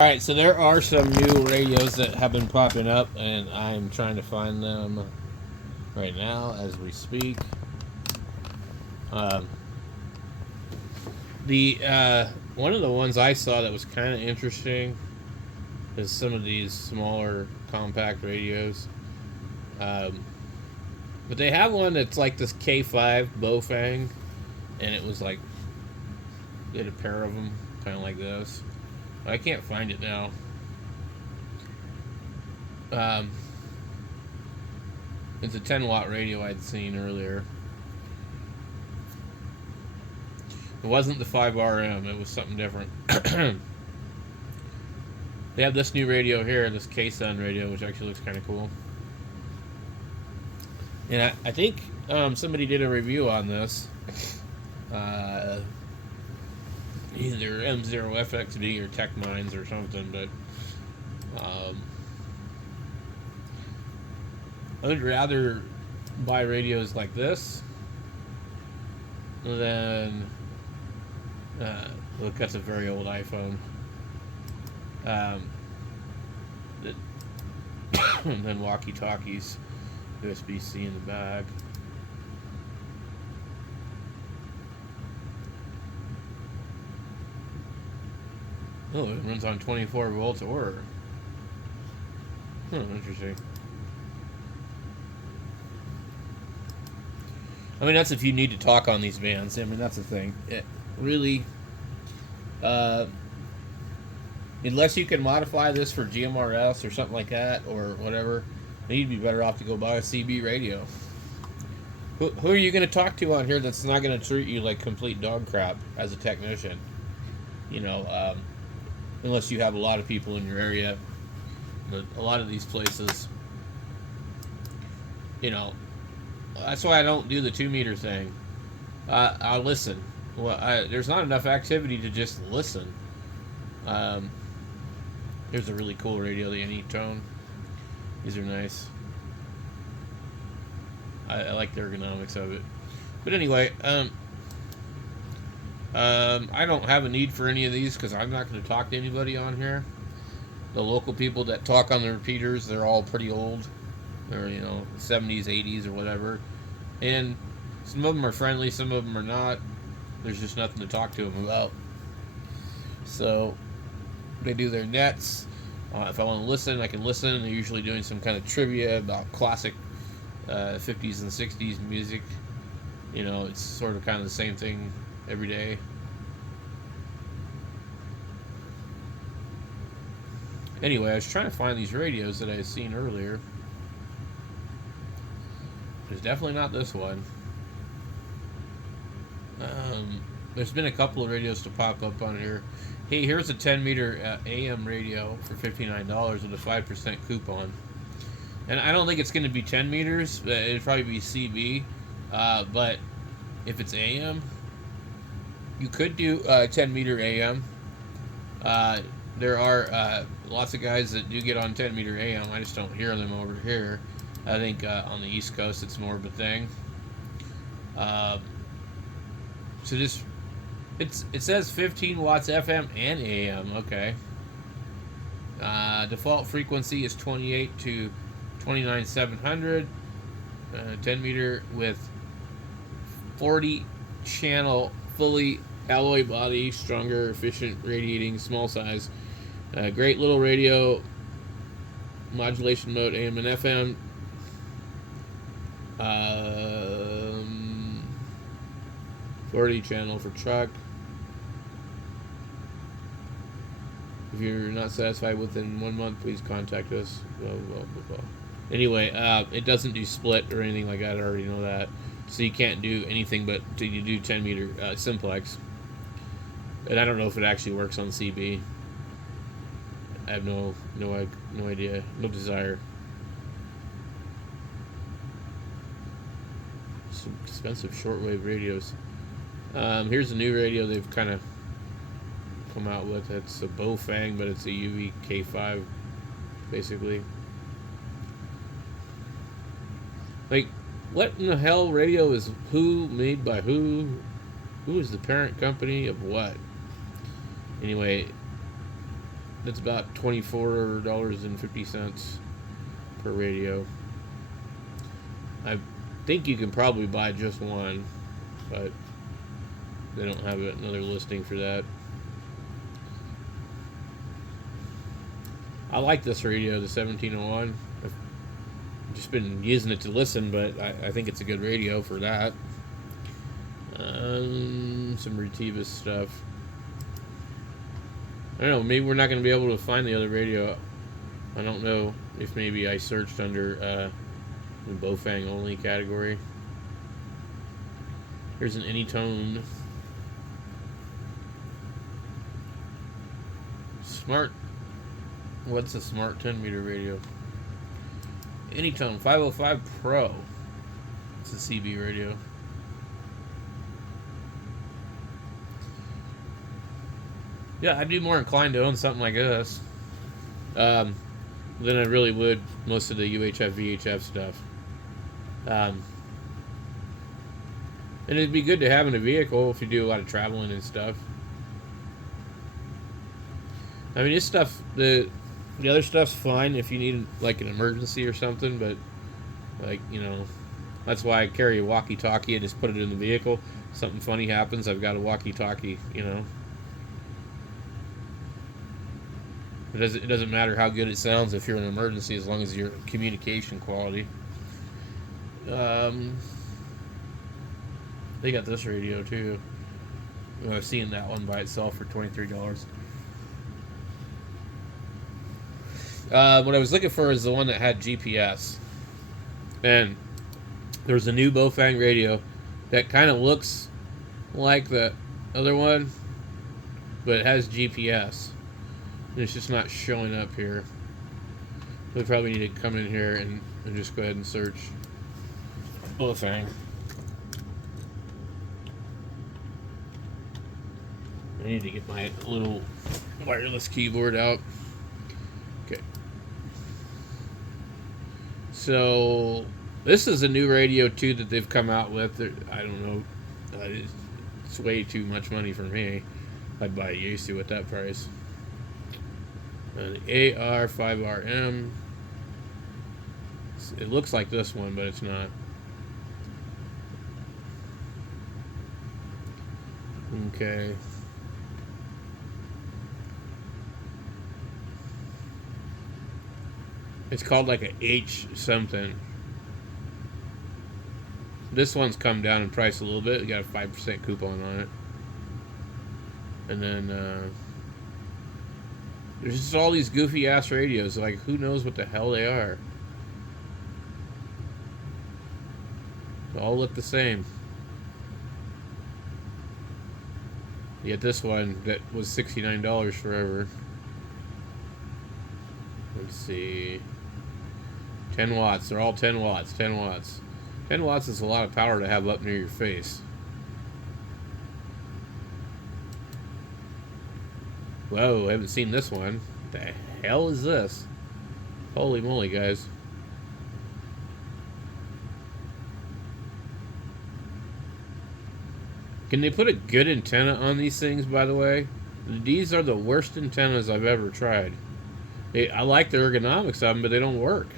Alright, so there are some new radios that have been popping up, and I'm trying to find them right now as we speak. Um, the one of the ones I saw that was kind of interesting is some of these smaller compact radios. But they have one that's like this K5 Baofeng, and it was like, they had a pair of them, kind of like this. I can't find it now. It's a 10-watt radio I'd seen earlier. It wasn't the 5RM, it was something different. They have this new radio here, this K-Sun radio, which actually looks kind of cool. And I think somebody did a review on this. Either M0FXD or Tech Minds or something, but I would rather buy radios like this than look, that's a very old iPhone. Then walkie-talkies, USB-C in the back. Oh, it runs on 24 volts or. Interesting. I mean, that's if you need to talk on these bands. I mean, that's the thing. It really, unless you can modify this for GMRS or something like that or whatever, then you'd be better off to go buy a CB radio. Who are you going to talk to on here that's not going to treat you like complete dog crap as a technician? You know, unless you have a lot of people in your area. A lot of these places, you know, that's why I don't do the 2-meter thing. I'll listen. Well, there's not enough activity to just listen. Here's a really cool radio, the Anytone. These are nice. I like the ergonomics of it. But anyway, I don't have a need for any of these because I'm not going to talk to anybody on here. The local people that talk on the repeaters, they're all pretty old. They're, 70s, 80s, or whatever. And some of them are friendly, some of them are not. There's just nothing to talk to them about. So they do their nets. If I want to listen, I can listen. They're usually doing some kind of trivia about classic 50s and 60s music. It's sort of kind of the same thing every day. Anyway, I was trying to find these radios that I had seen earlier. There's definitely not this one. There's been a couple of radios to pop up on here. Hey, here's a 10-meter AM radio for $59 with a 5% coupon. And I don't think it's going to be 10 meters. It'd probably be CB. But if it's AM, you could do 10-meter AM. There are lots of guys that do get on 10-meter AM. I just don't hear them over here. I think on the East Coast it's more of a thing. So just it says 15 watts FM and AM. Okay. Default frequency is 28 to 29,700. 10 meter with 40 channel fully alloy body, stronger, efficient, radiating, small size. Great little radio. Modulation mode, AM and FM. 40 channel for truck. If you're not satisfied within 1 month, please contact us. Blah, blah, blah, blah. Anyway, it doesn't do split or anything like that. I already know that. So you can't do anything but you do 10-meter simplex. And I don't know if it actually works on CB. I have no idea, no desire. Some expensive shortwave radios. Here's a new radio they've kind of come out with. It's a Baofeng, but it's a UV K5, basically. Like, what in the hell radio is who, made by who? Who is the parent company of what? Anyway, That's about $24.50 per radio. I think you can probably buy just one, but they don't have another listing for that. I like this radio, the 1701. I've just been using it to listen, but I think it's a good radio for that. Some Retivas stuff. I don't know, maybe we're not going to be able to find the other radio. I don't know if maybe I searched under the Baofeng only category. Here's an Anytone. Smart. What's a smart 10 meter radio? Anytone 505 Pro. It's a CB radio. Yeah, I'd be more inclined to own something like this than I really would most of the UHF VHF stuff. And it'd be good to have in a vehicle if you do a lot of traveling and stuff. I mean, this stuff, the other stuff's fine if you need like an emergency or something, but like, you know, that's why I carry a walkie-talkie. I just put it in the vehicle. Something funny happens, I've got a walkie-talkie, you know. It doesn't matter how good it sounds if you're in an emergency, as long as your communication quality. They got this radio too. I've seen that one by itself for $23. What I was looking for is the one that had GPS. And there's a new Baofeng radio that kind of looks like the other one, but it has GPS. And it's just not showing up here. We probably need to come in here and just go ahead and search Baofeng. I need to get my little wireless keyboard out. Okay. So this is a new radio too that they've come out with. I don't know. It's way too much money for me. I'd buy it used to at that price. An AR5RM. It looks like this one, but it's not. Okay. It's called like a H something. This one's come down in price a little bit. We got a 5% coupon on it. And then there's just all these goofy ass radios. Like, who knows what the hell they are? They all look the same. Yet this one that was $69 forever. Let's see. 10 watts. They're all 10 watts. 10 watts. 10 watts is a lot of power to have up near your face. Whoa, I haven't seen this one. What the hell is this? Holy moly, guys. Can they put a good antenna on these things, by the way? These are the worst antennas I've ever tried. I like the ergonomics of them, but they don't work.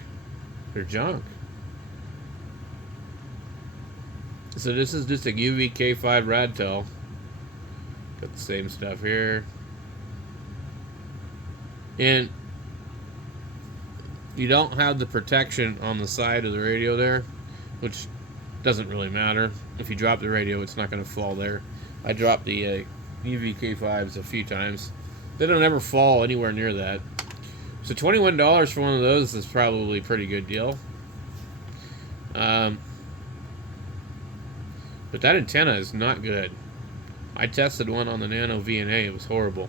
They're junk. So this is just a UVK5 Radtel. Got the same stuff here. And you don't have the protection on the side of the radio there, which doesn't really matter. If you drop the radio, it's not going to fall there. I dropped the UVK5s a few times. They don't ever fall anywhere near that. So $21 for one of those is probably a pretty good deal. But that antenna is not good. I tested one on the Nano VNA. It was horrible.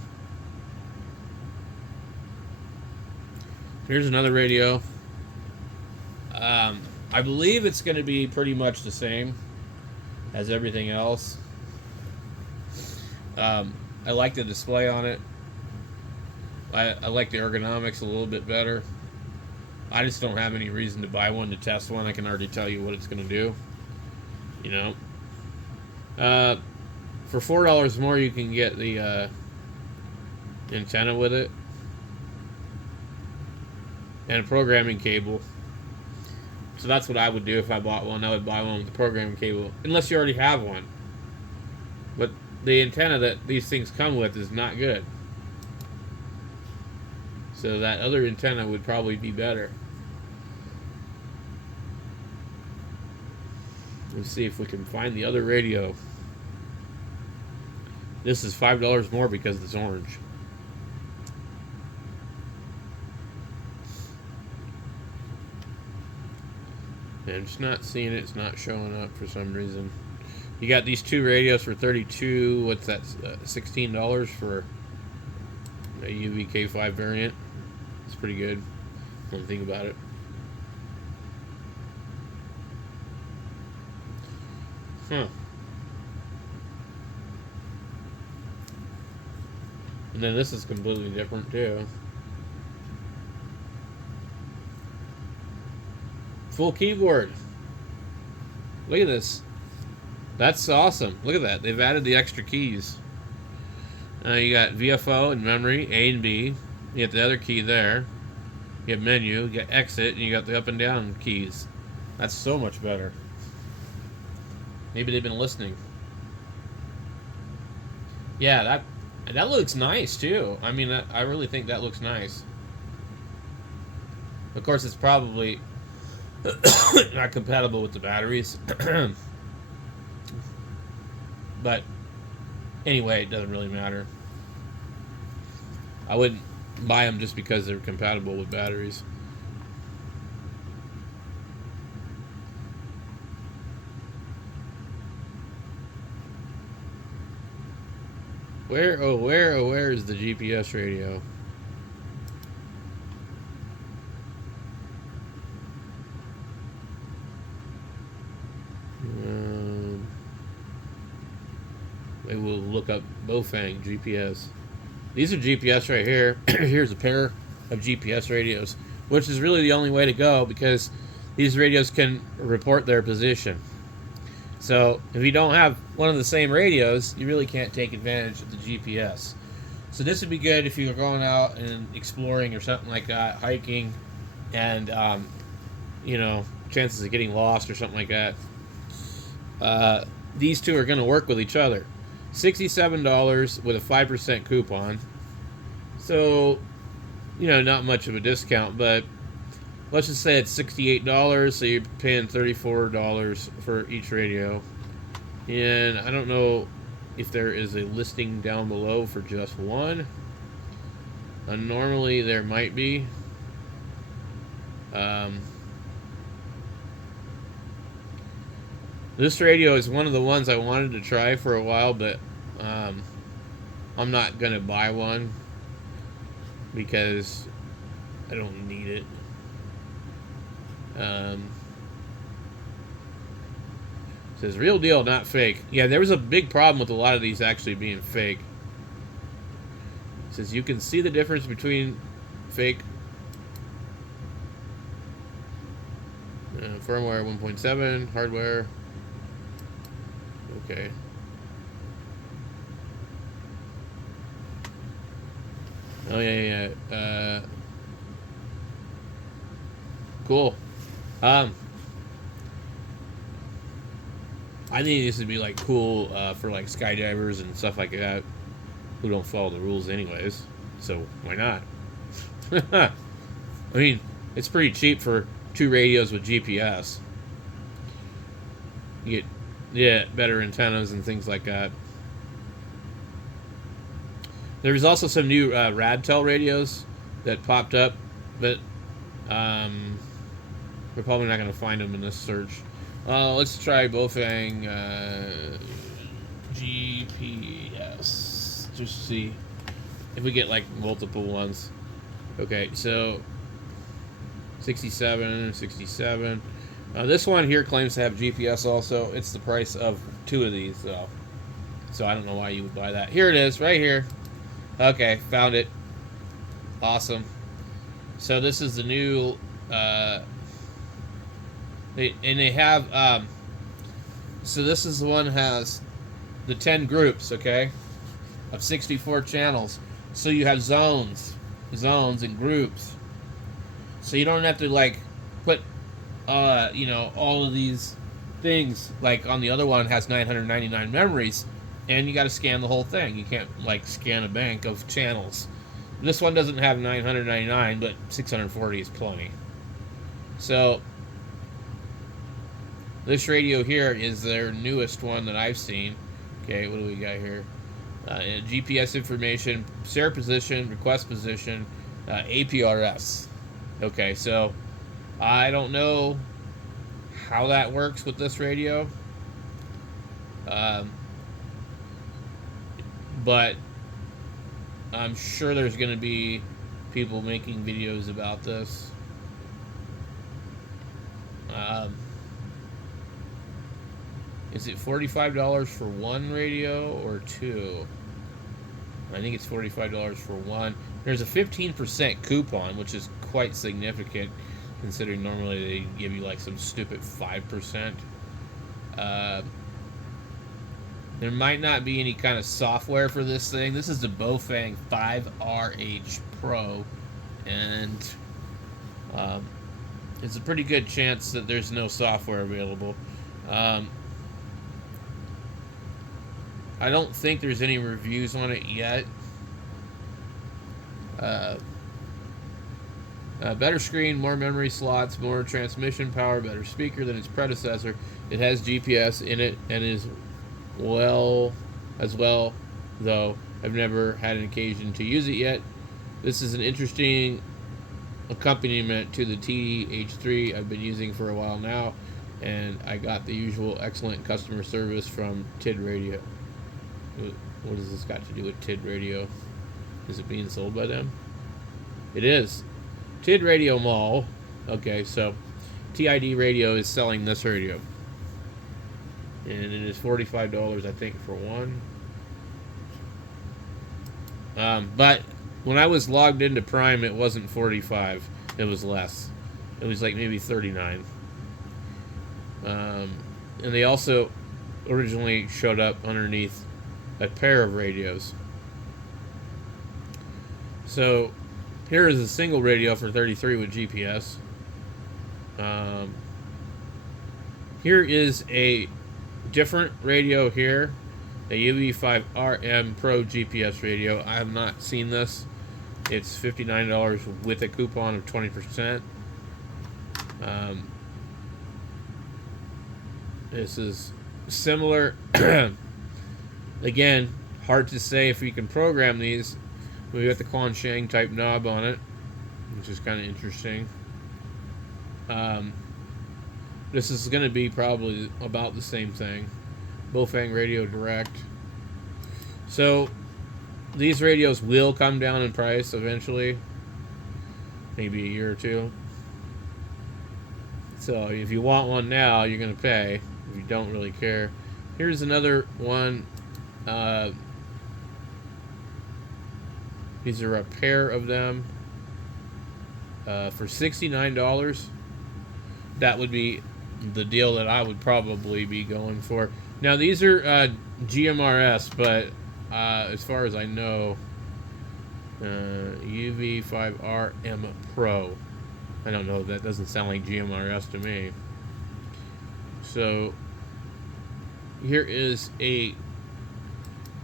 Here's another radio. I believe it's going to be pretty much the same as everything else. I like the display on it. I like the ergonomics a little bit better. I just don't have any reason to buy one to test one. I can already tell you what it's going to do. You know. For $4 more, you can get the antenna with it. and a programming cable. So that's what I would do if I bought one. I would buy one with a programming cable, unless you already have one. But the antenna that these things come with is not good. So that other antenna would probably be better. Let's see if we can find the other radio. This is $5 more because it's orange. I'm just not seeing it. It's not showing up for some reason. You got these two radios for $32. What's that? $16 for a UVK5 variant. It's pretty good. Don't think about it. Huh. And then this is completely different too. Full keyboard. Look at this. That's awesome. Look at that. They've added the extra keys. You got VFO and memory, A and B. You got the other key there. You got menu, you got exit, and you got the up and down keys. That's so much better. Maybe they've been listening. Yeah, that looks nice too. I mean, I really think that looks nice. Of course, it's probably not compatible with the batteries. But anyway, it doesn't really matter. I wouldn't buy them just because they're compatible with batteries. Where is the GPS radio? Maybe we'll look up Baofeng GPS. These are GPS right here. Here's a pair of GPS radios, which is really the only way to go because these radios can report their position. So if you don't have one of the same radios, you really can't take advantage of the GPS. So this would be good if you're going out and exploring or something like that, hiking, and you know, chances of getting lost or something like that. These two are going to work with each other. $67 with a 5% coupon. So, you know, not much of a discount, but let's just say it's $68, so you're paying $34 for each radio. And I don't know if there is a listing down below for just one. Normally there might be. This radio is one of the ones I wanted to try for a while, but I'm not going to buy one because I don't need it. It says real deal, not fake. Yeah, there was a big problem with a lot of these actually being fake. It says you can see the difference between fake firmware 1.7, hardware. Okay. Oh yeah. Cool. I think this would be like cool for like skydivers and stuff like that who don't follow the rules anyways. So why not? I mean, it's pretty cheap for two radios with GPS. You get better antennas and things like that. There's also some new Radtel radios that popped up, but we're probably not going to find them in this search. Let's try Baofeng GPS. Just see if we get like multiple ones. Okay, so 67. This one here claims to have GPS also. It's the price of two of these, though. So I don't know why you would buy that. Here it is, right here. Okay, found it. Awesome. So this is the new... They have... so this is the one that has the 10 groups, okay? Of 64 channels. So you have zones and groups. So you don't have to like put all of these things. Like on the other one has 999 memories, and you got to scan the whole thing. You can't like scan a bank of channels. This one doesn't have 999, but 640 is plenty. So this radio here is their newest one that I've seen. Okay, what do we got here? GPS information, share position, request position, aprs. Okay, so I don't know how that works with this radio, but I'm sure there's going to be people making videos about this. Is it $45 for one radio or two? I think it's $45 for one. There's a 15% coupon, which is quite significant, considering normally they give you like some stupid 5%. There might not be any kind of software for this thing. This is the Baofeng 5RH Pro, and it's a pretty good chance that there's no software available. I don't think there's any reviews on it yet. Better screen, more memory slots, more transmission power, better speaker than its predecessor. It has GPS in it and is well, though I've never had an occasion to use it yet. This is an interesting accompaniment to the TH3 I've been using for a while now, and I got the usual excellent customer service from TID Radio. What has this got to do with TID Radio? Is it being sold by them? It is. TID Radio Mall. Okay, so TID Radio is selling this radio. And it is $45, I think, for one. But when I was logged into Prime, it wasn't $45. It was less. It was like maybe $39. And they also originally showed up underneath a pair of radios. So here is a single radio for $33 with GPS. Here is a different radio here, a UV5RM Pro GPS radio. I have not seen this. It's $59 with a coupon of 20%. This is similar. Again, hard to say if we can program these. We got the Quansheng type knob on it, which is kind of interesting. This is going to be probably about the same thing. Baofeng Radio Direct. So these radios will come down in price eventually, maybe a year or two. So if you want one now, you're going to pay. If you don't really care, here's another one. These are a pair of them for $69. That would be the deal that I would probably be going for. Now these are GMRS, but as far as I know, UV5RM Pro. I don't know. That doesn't sound like GMRS to me. So here is a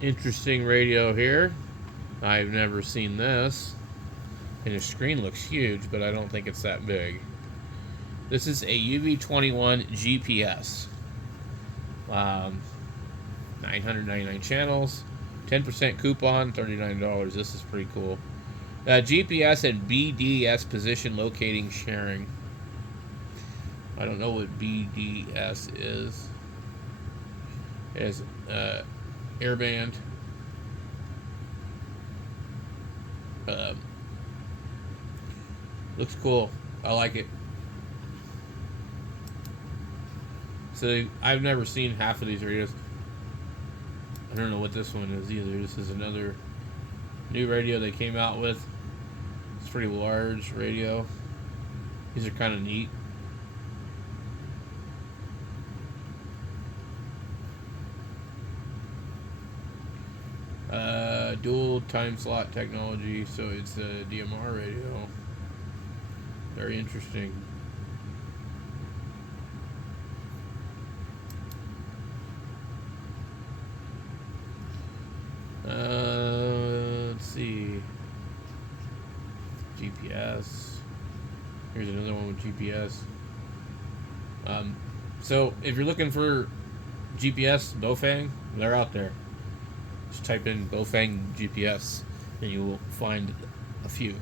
interesting radio here. I've never seen this, and the screen looks huge, but I don't think it's that big. This is a UV21 GPS. 999 channels, 10% coupon, $39. This is pretty cool. GPS and BDS position locating sharing. I don't know what BDS is. It has airband. Looks cool. I like it. So I've never seen half of these radios. I don't know what this one is either. This is another new radio they came out with. It's a pretty large radio. These are kind of neat. Dual time slot technology, so it's a DMR radio. Very interesting. Let's see. GPS. Here's another one with GPS. So if you're looking for GPS, Baofeng, they're out there. Just type in Baofeng GPS and you will find a few.